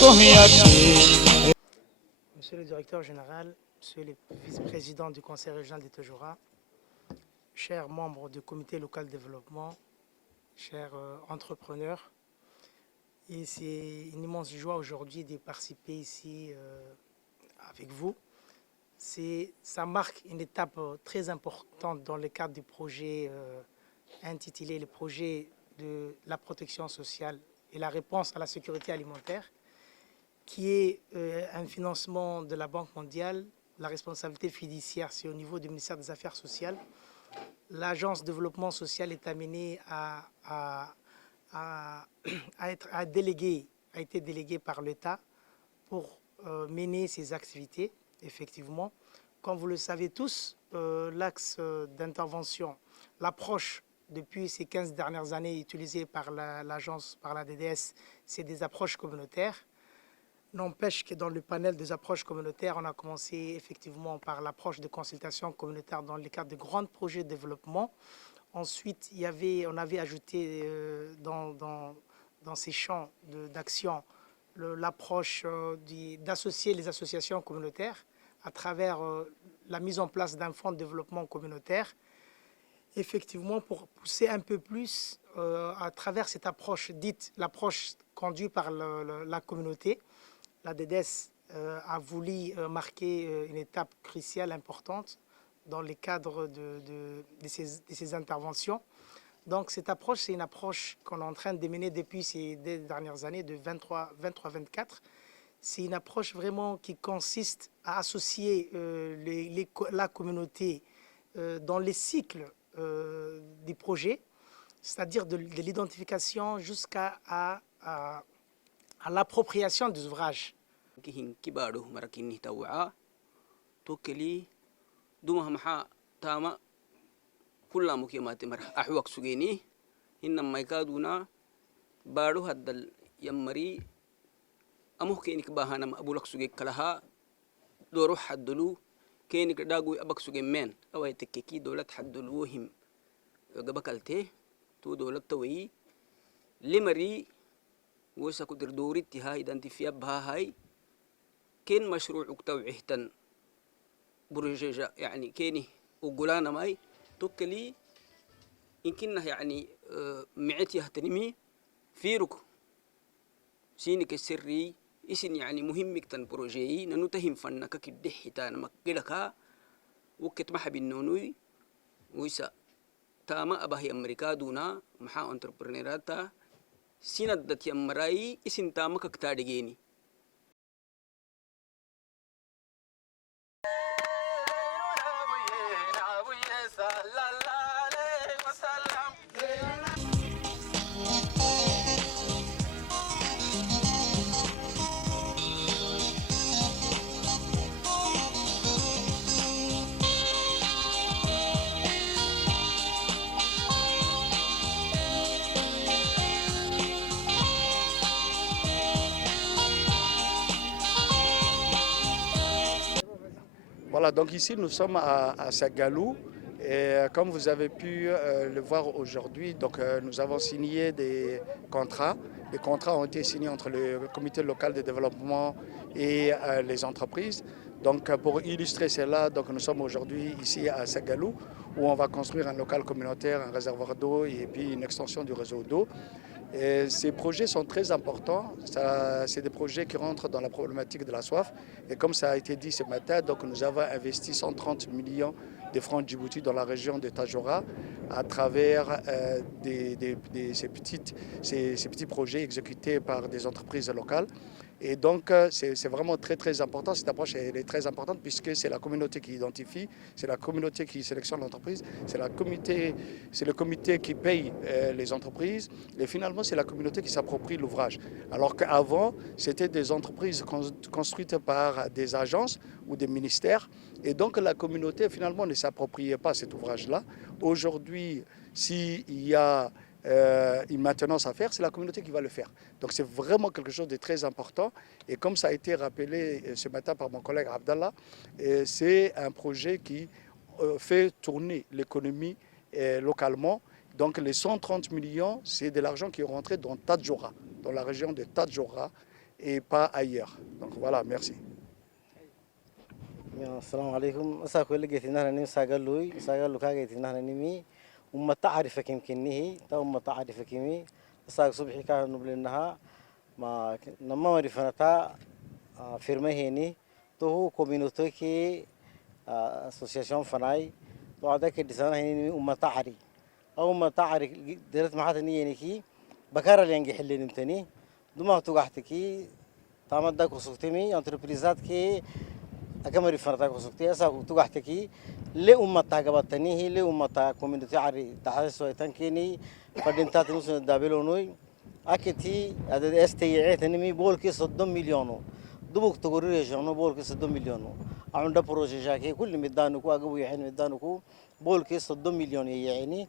Monsieur le directeur général, monsieur le vice-président du conseil régional de Tadjoura, chers membres du comité local de développement, chers entrepreneurs, et c'est une immense joie aujourd'hui de participer ici avec vous. Ça marque une étape très importante dans le cadre du projet intitulé le projet de la protection sociale et la réponse à la sécurité alimentaire, qui est un financement de la Banque mondiale. La responsabilité fiduciaire, c'est au niveau du ministère des Affaires sociales. L'Agence de développement social est amenée a été déléguée par l'État pour mener ses activités, effectivement. Comme vous le savez tous, l'axe d'intervention, l'approche depuis ces 15 dernières années utilisée par l'agence, par la DDS, c'est des approches communautaires. N'empêche que dans le panel des approches communautaires, on a commencé effectivement par l'approche de consultation communautaire dans le cadre de grands projets de développement. Ensuite, on avait ajouté dans ces champs d'action l'approche d'associer les associations communautaires à travers la mise en place d'un fonds de développement communautaire, effectivement pour pousser un peu plus à travers cette approche dite l'approche conduite par la communauté. La DDS a voulu marquer une étape cruciale, importante, dans le cadre de ces interventions. Donc cette approche, c'est une approche qu'on est en train de mener depuis ces dernières années, de 23-24. C'est une approche vraiment qui consiste à associer la communauté dans les cycles des projets, c'est-à-dire de l'identification jusqu'à l'appropriation des ouvrages. kihin kibado marakini tawaa tokeli dumah maha tama kullamu kiyamate mar ahwak sugeni inna maykaduna bado haddal yammari amuh kenik bahanam abulak suge kalaha doro haddulu kenik dagu abak suge men away tekkeki dawlat haddulu him gabakalte tu dawlat tawi limari وسا كدر دورتي هاي identifier بها هاي كين مشروع توعيهتن بروجيجا يعني كيني وقولانا ماي توكلي يمكنه يعني معتي هتنمي فيرك سينك السري اسن يعني مهم كتن بروجي ننتهم فنك كدحتان مكدكا وكت محب النونوي ويسا تاما أباهي أمريكا دونا محا انتربرنيراتا سندت يمراي اسن تامك كتادجيني Voilà, donc ici nous sommes à Sagalou et comme vous avez pu le voir aujourd'hui, donc nous avons signé des contrats. Les contrats ont été signés entre le comité local de développement et les entreprises. Donc pour illustrer cela, donc nous sommes aujourd'hui ici à Sagalou où on va construire un local communautaire, un réservoir d'eau et puis une extension du réseau d'eau. Et ces projets sont très importants, c'est des projets qui rentrent dans la problématique de la soif. Et comme ça a été dit ce matin, donc nous avons investi 130 millions de francs Djibouti dans la région de Tadjoura à travers ces petits projets exécutés par des entreprises locales. Et donc c'est vraiment très important, cette approche elle est très importante puisque c'est la communauté qui identifie, c'est la communauté qui sélectionne l'entreprise, c'est le comité qui paye les entreprises et finalement c'est la communauté qui s'approprie l'ouvrage. Alors qu'avant c'était des entreprises construites par des agences ou des ministères et donc la communauté finalement ne s'appropriait pas cet ouvrage-là. Aujourd'hui, s'il y a une maintenance à faire, c'est la communauté qui va le faire. Donc c'est vraiment quelque chose de très important. Et comme ça a été rappelé ce matin par mon collègue Abdallah, c'est un projet qui fait tourner l'économie localement. Donc les 130 millions, c'est de l'argent qui est rentré dans Tadjoura, dans la région de Tadjoura. et pas ailleurs. Donc voilà, merci. السلام عليكم أساكو اللي جيتنا هني ساقلوي كا جيتنا هني وما تعرف كم كنيه تا وما تعرف كمي أساق صبحي كان نبلنها ما نما عرفنا تا فيرما هني تو هو كوميونيتي كي أسوسياسيون فناي تو هذا كديسان هني وما تعرف أو ما تعرف درت معاتني يعني كي بكرة اللي ينجح اللي نمتني دوما توقعتكي تامد داكو سكتمي انتربريزات كي أكمل فرطة كوسكتي أسا توقعتكي لأمتا قبضتني لأمتا كوميونتي عري تحسس ويتنكيني فدنتات نص دابلونوي أكتي هذا استيعيت إني بولكي 6 مليون دوبك تقولي جانو بولكي 6 مليون عند بروجي جاكي كل ميدانكو أقوي حين ميدانكو بولكي 6 مليون يعني